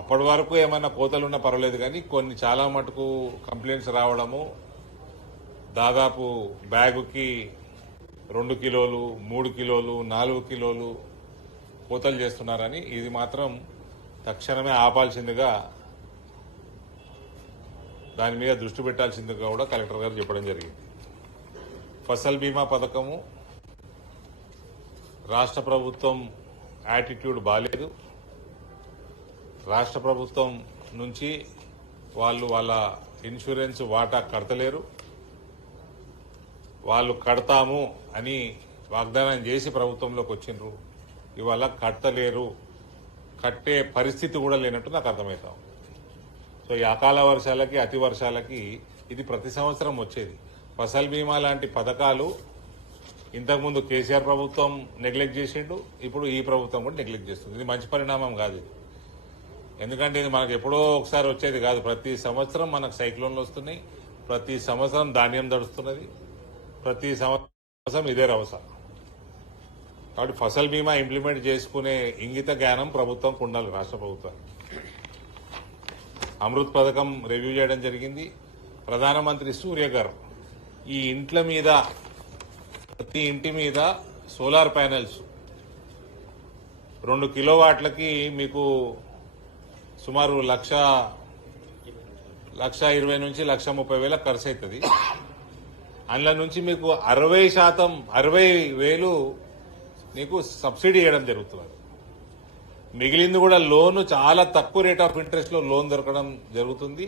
అప్పటి వరకు ఏమైనా కోతలున్నా పర్వాలేదు కానీ కొన్ని చాలా మటుకు కంప్లైంట్స్ రావడము, దాదాపు బ్యాగుకి 2 కిలోలు 3 కిలోలు 4 కిలోలు కోతలు చేస్తున్నారని, ఇది మాత్రం తక్షణమే ఆపాల్సిందిగా, దాని మీద దృష్టి పెట్టాల్సిందిగా కూడా కలెక్టర్ గారు చెప్పడం జరిగింది. ఫసల్ బీమా పథకము రాష్ట్ర ప్రభుత్వం యాటిట్యూడ్ బాలేదు. రాష్ట్ర ప్రభుత్వం నుంచి వాళ్ళు వాళ్ళ ఇన్సూరెన్స్ వాటా కడతలేరు. వాళ్ళు కడతాము అని వాగ్దానం చేసి ప్రభుత్వంలోకి వచ్చిండ్రు, ఇవాళ కట్టలేరు, కట్టే పరిస్థితి కూడా లేనట్టు నాకు అర్థమవుతాం. సో ఈ అకాల వర్షాలకి అతి వర్షాలకి ఇది ప్రతి సంవత్సరం వచ్చేది. ఫసల్ బీమా లాంటి పథకాలు ఇంతకుముందు కేసీఆర్ ప్రభుత్వం నెగ్లెక్ట్ చేసిండు, ఇప్పుడు ఈ ప్రభుత్వం కూడా నెగ్లెక్ట్ చేస్తుంది. ఇది మంచి పరిణామం కాదు ఇది. ఎందుకంటే ఇది మనకు ఎప్పుడో ఒకసారి వచ్చేది కాదు. ప్రతి సంవత్సరం మనకు సైక్లోన్లు వస్తున్నాయి, ప్రతి సంవత్సరం ధాన్యం దడుస్తున్నది, ప్రతి సంవత్సరం ఇదే రవస. కాబట్టి ఫసల్ బీమా ఇంప్లిమెంట్ చేసుకునే ఇంగిత జ్ఞానం ప్రభుత్వం ఉండాలి, రాష్ట్ర ప్రభుత్వం. అమృత్ పథకం రివ్యూ చేయడం జరిగింది. ప్రధానమంత్రి సూర్యఘర్ ఈ ఇంట్ల మీద, ప్రతి ఇంటి మీద సోలార్ ప్యానెల్స్ 2 కిలోవాట్లకి మీకు సుమారు 1,20,000 నుంచి 1,30,000 ఖర్చు అవుతుంది. అందులో నుంచి మీకు 60,000 నీకు సబ్సిడీ ఇవ్వడం జరుగుతుంది. మిగిలింది కూడా లోను చాలా తక్కువ రేట్ ఆఫ్ ఇంట్రెస్ట్ లో లోన్ దొరకడం జరుగుతుంది.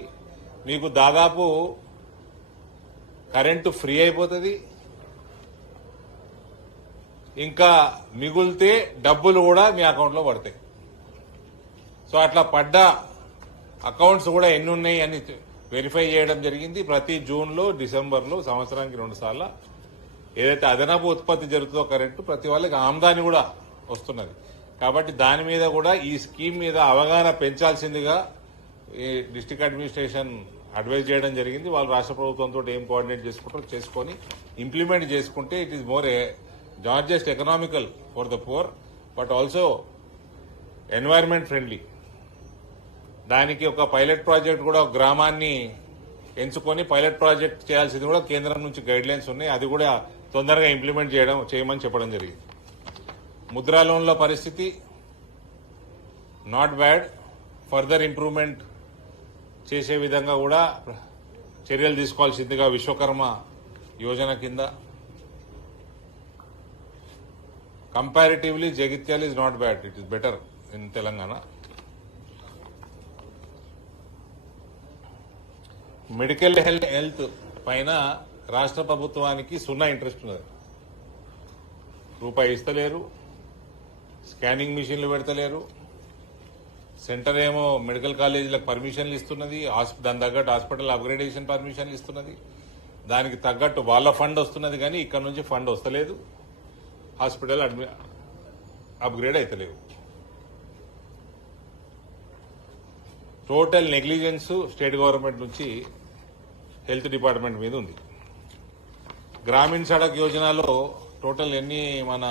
మీకు దాదాపు కరెంటు ఫ్రీ అయిపోతుంది. ఇంకా మిగులితే డబ్బులు కూడా మీ అకౌంట్లో పడతాయి. సో అట్లా పడ్డ అకౌంట్స్ కూడా ఎన్ని ఉన్నాయి అని వెరిఫై చేయడం జరిగింది. ప్రతి జూన్లో, డిసెంబర్లో సంవత్సరానికి 2 సార్లు ఏదైతే అదనపు ఉత్పత్తి జరుగుతుందో కరెంటు, ప్రతి వాళ్ళకి ఆమ్దాని కూడా వస్తున్నది. కాబట్టి దాని మీద కూడా ఈ స్కీమ్ మీద అవగాహన పెంచాల్సిందిగా ఈ డిస్ట్రిక్ట్ అడ్మినిస్ట్రేషన్ అడ్వైజ్ చేయడం జరిగింది. వాళ్ళు రాష్ట్ర ప్రభుత్వంతో ఏం కోఆర్డినేట్ చేసుకుంటారో చేసుకొని ఇంప్లిమెంట్ చేసుకుంటే it is more not just economical for the poor but also environment friendly. దానికి ఒక పైలట్ ప్రాజెక్ట్ కూడా, ఒక గ్రామాన్ని ఎంచుకొని పైలట్ ప్రాజెక్ట్ చేయాల్సింది కూడా కేంద్రం నుంచి గైడ్ లైన్స్ ఉన్నాయి. అది కూడా తొందరగా ఇంప్లిమెంట్ చేయమని చెప్పడం జరిగింది. ముద్రా లోన్ల పరిస్థితి నాట్ బ్యాడ్. ఫర్దర్ ఇంప్రూవ్మెంట్ చేసే విధంగా కూడా చర్యలు తీసుకోవాల్సిందిగా విశ్వకర్మ యోజన కింద. Comparatively Jagtial is not bad, it is better in Telangana. Medical health పైన రాష్ట్ర ప్రభుత్వానికి 0 ఇంట్రెస్ట్ ఉన్నది. రూపాయి ఇస్తలేరు, స్కానింగ్ మిషన్లు పెడతలేరు. సెంటర్ ఏమో మెడికల్ కాలేజీలకు పర్మిషన్లు ఇస్తున్నది, దాని తగ్గట్టు హాస్పిటల్ అప్గ్రేడేషన్ పర్మిషన్లు ఇస్తున్నది, దానికి తగ్గట్టు వాళ్ళ ఫండ్ వస్తున్నది. కానీ ఇక్కడ నుంచి ఫండ్ వస్తలేదు, హాస్పిటల్ అప్గ్రేడ్ అయితలేవు. టోటల్ నెగ్లిజెన్స్ స్టేట్ గవర్నమెంట్ నుంచి హెల్త్ డిపార్ట్మెంట్ మీద ఉంది. గ్రామీణ సడక్ యోజనలో టోటల్ ఎన్ని మన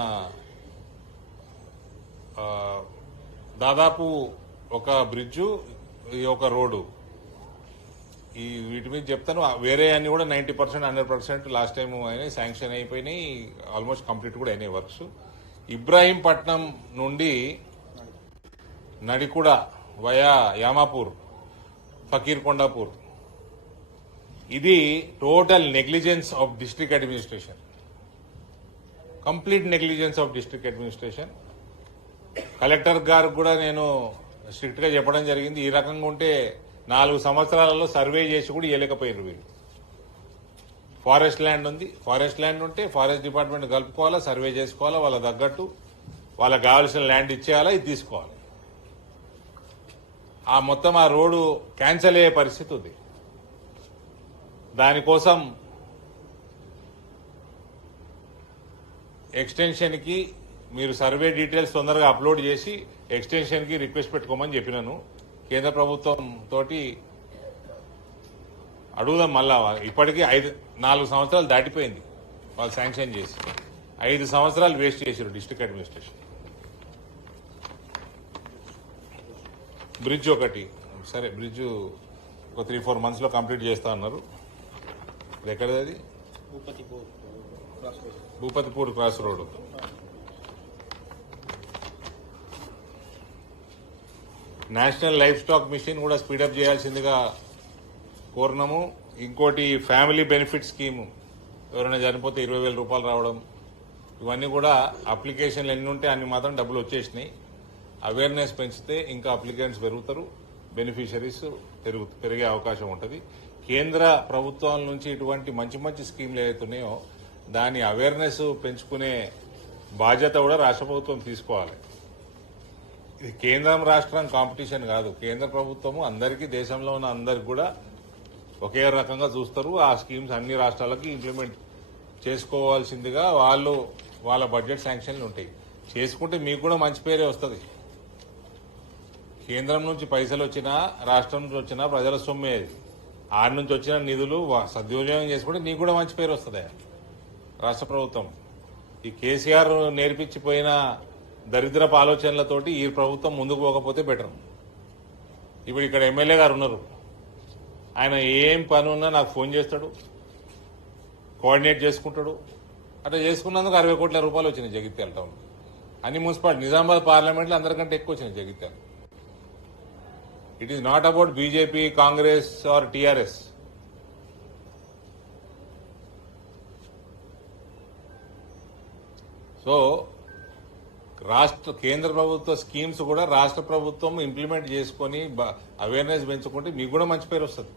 దాదాపు ఒక బ్రిడ్జు, ఒక రోడ్డు, ఈ వీటి మీద చెప్తాను. వేరే అన్ని కూడా 90%, 100% లాస్ట్ టైం అయినాయి, శాంక్షన్ అయిపోయినాయి, ఆల్మోస్ట్ కంప్లీట్ కూడా అయినాయి వర్క్స్. ఇబ్రాహీంపట్నం నుండి నడికుడ వయా యామాపూర్, ఫకీర్ కొండాపూర్, ఇది total negligence of district administration, complete negligence of district administration. Collector గారికి కూడా నేను స్ట్రిక్ట్ గా చెప్పడం జరిగింది. ఈ రకంగా ఉంటే 4 సంవత్సరాలలో సర్వే చేసి కూడా ఇవ్వలేకపోయారు వీళ్ళు. ఫారెస్ట్ ల్యాండ్ ఉంది, ఫారెస్ట్ ల్యాండ్ ఉంటే ఫారెస్ట్ డిపార్ట్మెంట్ కలుపుకోవాలా, సర్వే చేసుకోవాలా, వాళ్ళ తగ్గట్టు వాళ్ళకి కావాల్సిన ల్యాండ్ ఇచ్చేయాలా, ఇది తీసుకోవాలి. ఆ మొత్తం ఆ రోడ్డు క్యాన్సిల్ అయ్యే పరిస్థితి ఉంది. దానికోసం ఎక్స్టెన్షన్ కి మీరు సర్వే డీటెయిల్స్ తొందరగా అప్లోడ్ చేసి ఎక్స్టెన్షన్ కి రిక్వెస్ట్ పెట్టుకోమని చెప్పినాను. కేంద్ర ప్రభుత్వం తోటి అడుగుదాం మళ్ళా. ఇప్పటికీ 4 సంవత్సరాలు దాటిపోయింది వాళ్ళు శాంక్షన్ చేసి. 5 సంవత్సరాలు వేస్ట్ చేశారు డిస్ట్రిక్ట్ అడ్మినిస్ట్రేషన్. బ్రిడ్జ్ ఒకటి సరే బ్రిడ్జ్ ఒక 3-4 monthsలో కంప్లీట్ చేస్తా అన్నారు. ఇది ఎక్కడది అది? Bhupathipur cross road. National livestock mission కూడా స్పీడప్ చేయాల్సిందిగా కోరినాము. ఇంకోటి ఫ్యామిలీ బెనిఫిట్ స్కీము, ఎవరైనా చనిపోతే 20,000 రూపాయలు రావడం, ఇవన్నీ కూడా అప్లికేషన్లు ఎన్ని ఉంటే అన్ని మాత్రం డబ్బులు వచ్చేసినాయి. అవేర్నెస్ పెంచితే ఇంకా అప్లికెంట్స్ పెరుగుతారు, బెనిఫిషరీస్ పెరిగే అవకాశం ఉంటుంది. కేంద్ర ప్రభుత్వం నుంచి ఇటువంటి మంచి మంచి స్కీమ్లు ఏవైతున్నాయో దాని అవేర్నెస్ పెంచుకునే బాధ్యత కూడా రాష్ట్ర ప్రభుత్వం తీసుకోవాలి. ఇది కేంద్రం రాష్ట్రం కాంపిటీషన్ కాదు. కేంద్ర ప్రభుత్వము అందరికీ, దేశంలో ఉన్న అందరికి కూడా ఒకే రకంగా చూస్తారు. ఆ స్కీమ్స్ అన్ని రాష్ట్రాలకి ఇంప్లిమెంట్ చేసుకోవాల్సిందిగా వాళ్ళ బడ్జెట్ శాంక్షన్లు ఉంటాయి. చేసుకుంటే మీకు కూడా మంచి పేరే వస్తుంది. కేంద్రం నుంచి పైసలు వచ్చినా, రాష్ట్రం నుంచి వచ్చినా ప్రజల సొమ్మే అది. ఆడి నుంచి వచ్చిన నిధులు సద్వినియోగం చేసుకుంటే నీకు కూడా మంచి పేరు వస్తుంది. రాష్ట్ర ప్రభుత్వం ఈ కేసీఆర్ నేర్పించిపోయిన దరిద్రపు ఆలోచనలతోటి ఈ ప్రభుత్వం ముందుకు పోకపోతే బెటర్. ఇప్పుడు ఇక్కడ ఎమ్మెల్యే గారు ఉన్నారు, ఆయన ఏం పని ఉన్నా నాకు ఫోన్ చేస్తాడు, కోఆర్డినేట్ చేసుకుంటాడు. అట్లా చేసుకున్నందుకు 60 కోట్ల రూపాయలు వచ్చినాయి జగిత్యాల టౌన్. అన్ని మున్సిపాలిటీ నిజామాబాద్ పార్లమెంట్లో అందరికంటే ఎక్కువ వచ్చినాయి Jagtial. It is not about BJP, Congress or TRS. So కేంద్ర ప్రభుత్వ స్కీమ్స్ కూడా రాష్ట్ర ప్రభుత్వం ఇంప్లిమెంట్ చేసుకుని అవేర్నెస్ పెంచుకుంటే మీకు కూడా మంచి పేరు వస్తుంది.